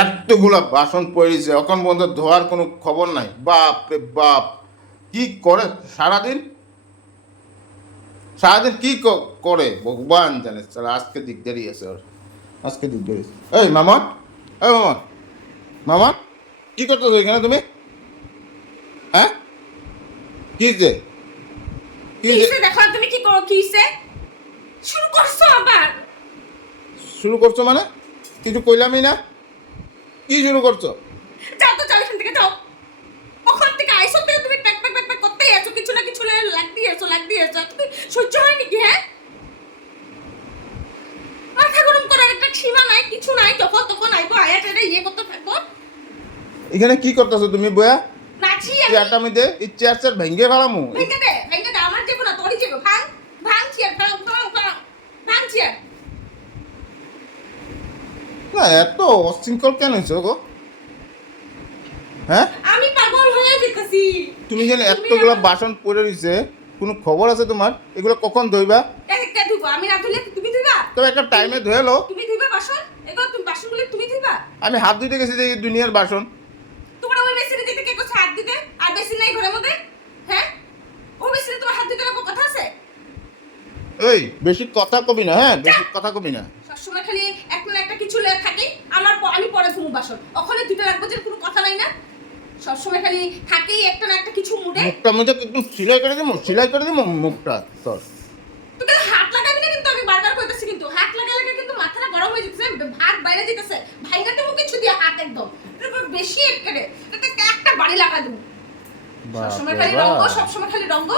এতগুলা বাসন পড়েছে, এখন পর্যন্ত ধোয়ার কোনো খবর নাই। বাপ রে বাপ, কি করে সারাদিন সারাদিন কি করে ভগবান জানে। চলো আজকে দিকদারি আছে ওর, আজকে দিকদারি আছে। এই মামা, এই মামা, মামা, কি করতেছো এখানে তুমি? হ্যাঁ, কি যে কি যে দেখো তুমি কি করো, কি শুরু করছো আবার? শুরু করছো মানে? কিছু কইলামই না, কি শুরু করছো? যাও তো, যাও এখান থেকে, যাও। ওখান থেকে আইসো তো তুমি প্যাক প্যাক প্যাক করতেই আছো, কিছু না কিছু লাগ দিয়ে আছো। তুমি সহ্য হয় নাকি? হ্যাঁ, মাথা গরম করার একটা সীমা নাই, কিছু নাই। তখন আইবো, আয়া টেরে ইয়ে করতে থাকবো। এখানে কি করতেছো তুমি বয়া? নাচি চেয়ারটা মিদে এই চেয়ার ভেঙ্গে ফেলামু। ভেঙে দে, আমার যাবো না, তোরই যাবো। ভাঙ ভাঙ চেয়ার, ভাঙ চেয়ার। না, এত অশৃঙ্খল কেন হয়েছো গো? হ্যাঁ, আমি পাগল হয়ে যেতেছি। তুমি যেন এতগুলো বাসন পড়ে রয়েছে, কোনো খবর আছে তোমার? এগুলো কখন ধুইবা? একটা ধুবো, আমি না ধুলে তুমি ধুবা? তবে একটা টাইমে ধুয়ে লো। তুমি ধুবে বাসন, এগুলো তুমি বাসনগুলো তুমি ধুবা? আমি হাত ধুইতে গেছি যে এই দুনিয়ার বাসন। তোমার ওই বেসিনে দিতে কে কোথায় হাত দিতে? আর বেসিন নাই ঘরের মধ্যে? হ্যাঁ, ওই বেসিনে তোমার হাত দিতে রাখবো, কথা আছে? এই বেশি কথা কবি না, হ্যাঁ বেশি কথা কবি না। সবসময় খালি একটা না একটা কিছু লেগে থাকে। আমি পরে ধুবো বাসন, ওখানে ধুতে রাখবো যে কোনো কথা নাই না। সবসময় খালি থাকেই একটা না একটা কিছু মুডে। মুখটা মধ্যে একদম সিলাই করে দিবো, সিলাই করে দিবো মুখটা তোর। তুই কিন্তু হাত লাগাবি না, কিন্তু আমি বারবার কইতাছি, কিন্তু হাত লাগালে কিন্তু মাথাটা গরম হয়ে যেতেছে, ভাত বাইরে যেতেছে। ভাইগাতে মুখে কিছু দিয়ে হাত একদম বেশি একেরে একটা বাড়ি লাগা দেবো। সবসময় খালি রঙ্গ, সবসময় খালি রঙ্গ।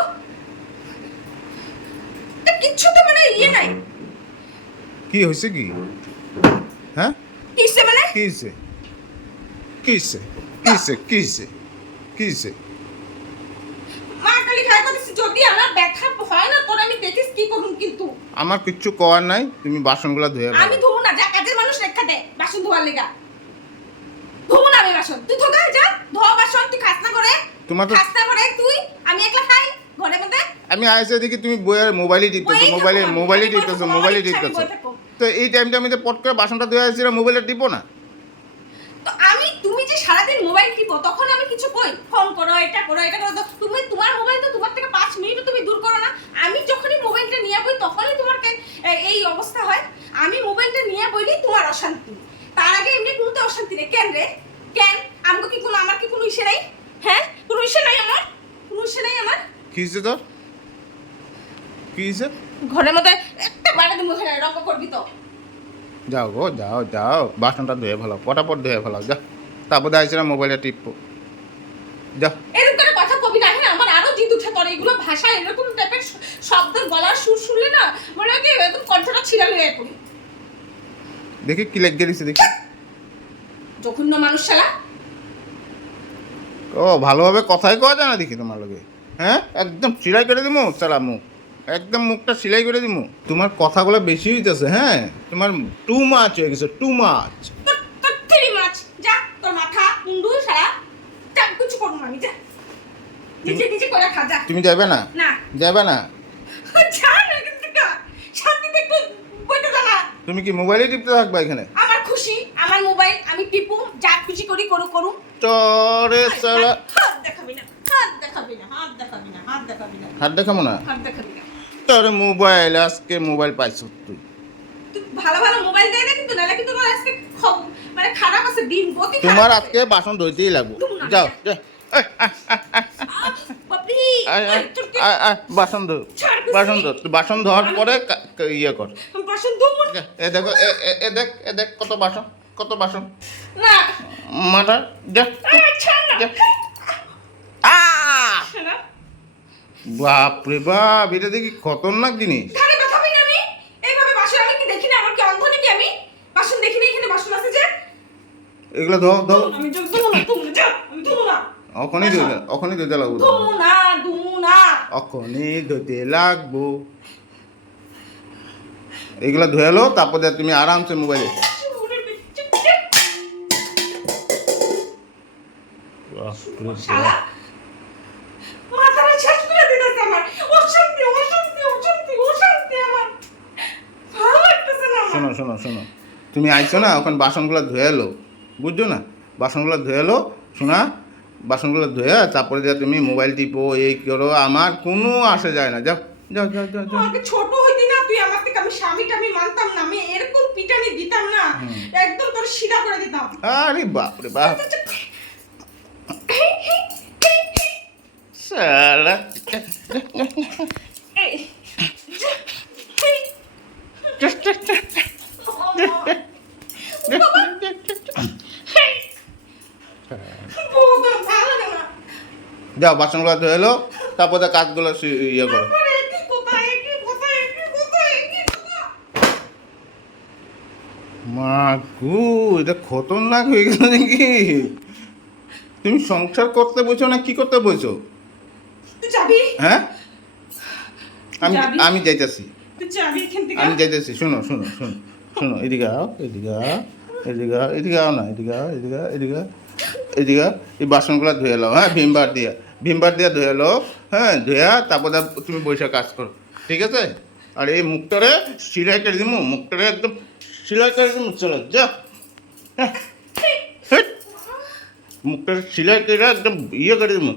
কিচ্ছু তো মানে ইয়ে নাই। কি হয়েছে কি? হ্যাঁ, কিসে মানে? কি হয়েছে? কিসে কিসে কিসে কিসে? মা কালি খাই করতেছি, যদি আমার ব্যথা হয় না তোর আমি দেখিস কি করুম কিন্তু। আমার কিচ্ছু করার নাই, তুমি বাসনগুলো ধুয়ে আমি ফেলো। ধুবো না, যা কাজের মানুষ রেখা দে বাসন ধোয়ার লেগা। ধুবো না আমি বাসন, তুই ধোগা, যা ধোয়া বাসন। তুই খাস না করে, তোমার তো খাস না করে তুই, আমি একলা খাই ঘরের মধ্যে। আমি আইসে দেখি তুমি বইয়ের মোবাইলই টিপতেছো, মোবাইলই টিপতেছো। তো এই টাইমটা আমি পট করে বাসনটা ধুয়ে আসছি, মোবাইলে টিপো না? তো তুমি যে সারাদিন মোবাইল টিপো, তখন আমি কিছু কই? ফোন করো, এটা করো, এটা করো। তুমি তোমার মোবাইল তো তোমার থেকে 5 মিনিটও তুমি দূর করো না। আমি যখনই মোবাইলটা নিয়ে বই তখনই তোমার এই অবস্থা হয়। আমি মোবাইলটা নিয়ে বইলেই তোমার অশান্তি। তার আগে এমনি কোনো তো অশান্তি নেই। কেন রে, কেন? আমার কি কোনো ইসে নাই? হ্যাঁ, কোনো ইসে নাই আমার, কোনো ইসে নাই আমার। কি হয়েছে তোর? কি হয়েছে? ঘরের মধ্যে একটা বাড়ি তুমি রঙ্গ করবি তো। যাও গো, যাও যাও, বাসনটা ধুয়ে ফেলাও, পটাপট ধুয়ে ফেলাও, যা। তারপরে আইসে না মোবাইলে টিপবো, যাও। এরকম করে কথা কবি না, হ্যাঁ? আমার আরো জিদ উঠে তোর এগুলো ভাষা, এরকম টাইপের শব্দের গলার সুর শুনলে না মনে হয় কি একদম কণ্ঠটা ছিঁড়া লইয়া পড়ি। দেখি কি লেগে গেছে দেখি। জঘন্য মানুষ শালা। ও ভালোভাবে কথাই কওয়া যায় না দেখি তোমার লগে। হ্যাঁ, একদম সিলাই করে দিমু চালা মুখ, একদম মুখটা সিলাই করে দিমু। তোমার কথাগুলো বেশি হইতেছে, হ্যাঁ তোমার টু মাচ হয়ে গেছে, টু মাচ। তোর থ্রি মাছ, যা তোর মাথা মুন্ডু শালা। যা, কিছু করবো না আমি, যা নিজে নিজে করে খা, যা। তুমি যাবে না? না যাবে না? যা না, কিন্তু শান্তিতে একটু বইতে যা না। তুমি কি মোবাইলে টিপতে থাকবা এখানে? আমার খুশি, আমার মোবাইল, আমি টিপু, যা খুশি করি করু। চরে চালা। হাত দেখাবি না, হাত দেখাবি না, হাত দেখাবি না, হাত দেখাবি না, হাত দেখাবো না? হাত দেখাবি না। তোর মোবাইল, আজকে মোবাইল পাইছো তুই। তুই ভালো ভালো মোবাইল দেয় না কিন্তু, নাহলে কিন্তু আমার আজকে মানে খারাপ আছে, দিন গতি খারাপ তোমার আছে। আজকে বাসন ধুইতেই লাগবো, ধুবো না, যাও যা। যা। বাপরে, বাসন ধো, বাসন ধো, বাসন ধোয়ার পরে ইয়ে কর। বাসন ধুবো না। এ দেখো, এ দেখ কত বাসন, কত বাসন। না, মাথা যা ছাড় না। যা। শোনা, বাপরে বাপ, এটা দেখি খতরনাক জিনিস। ধারে কথা বলি না আমি। এইভাবে বাসন আমি কি দেখি না? আমার কি অন্ধ নাকি আমি? বাসন দেখি না, এখানে বাসন আছে যে। এগুলো ধো ধো। আমি ধুবো না, যা, আমি ধুবো না। অখনই ধুতে লাগবো, ধুবো না। অখনই ধুতে লাগবো। এগুলো ধুয়ে লো, তারপরে তুমি আরামসে মোবাইলে। শালা, মাথাটা শেষ করে দিতেছে আমার। অশান্তি আমার। ভালো লাগতেছে না আমার। শোনো, তুমি আইছো না, ওখানে বাসনগুলো ধুয়ে লো, বুঝছো না? বাসনগুলো ধুয়ে এলো শোনা, বাসনগুলো ধুয়ে তারপরে যা তুমি মোবাইল টিপো এই করো, আমার কোনো আসে যায় না। যাও যাও যাও যাও যাও। আমাকে ছোট হইতি না তুই আমার থেকে, আমি স্বামী টামি মানতাম না, আমি এরকম পিটানি দিতাম না, একদম তোর সিধা করে দিতাম। আরে বাপ রে বাপ, শালা। এই, বহুত ভালো লাগে না। যাও বাসনগুলো ধুয়ে এলো তারপরে কাজগুলো ইয়ে করো। আরে একই কথা, একই কথা, একই কথা, একই কথা। মা গো, এটা খতরনাক হয়ে গেল নাকি? তুমি সংসার করতে বলছো না কি করতে বলছো? তুই যাবি? হ্যাঁ, আমি যাবি? আমি যাইতেছি, তুই যাবি এখান থেকে? আমি যাইতেছি। শোনো শোনো শোনো শোনো, এদিকে আও, এদিকে আও, এদিকে আও, এদিকে আও না, এদিকে আও, এদিকে আও, এদিকে আও, এদিকে আও। এই বাসনগুলো ধুয়ে এলো, হ্যাঁ, ভিমবার দিয়ে ধুয়ে এলো, হ্যাঁ, ধুয়া তারপরে তুমি বসে কাজ করো, ঠিক আছে? আর এই মুখটারে সিলাই করে দিব, মুখটারে একদম সিলাই করে দিব, চলো যা। হ্যাঁ, হেট। মুখটারে সিলাই করে একদম ইয়ে করে দিব।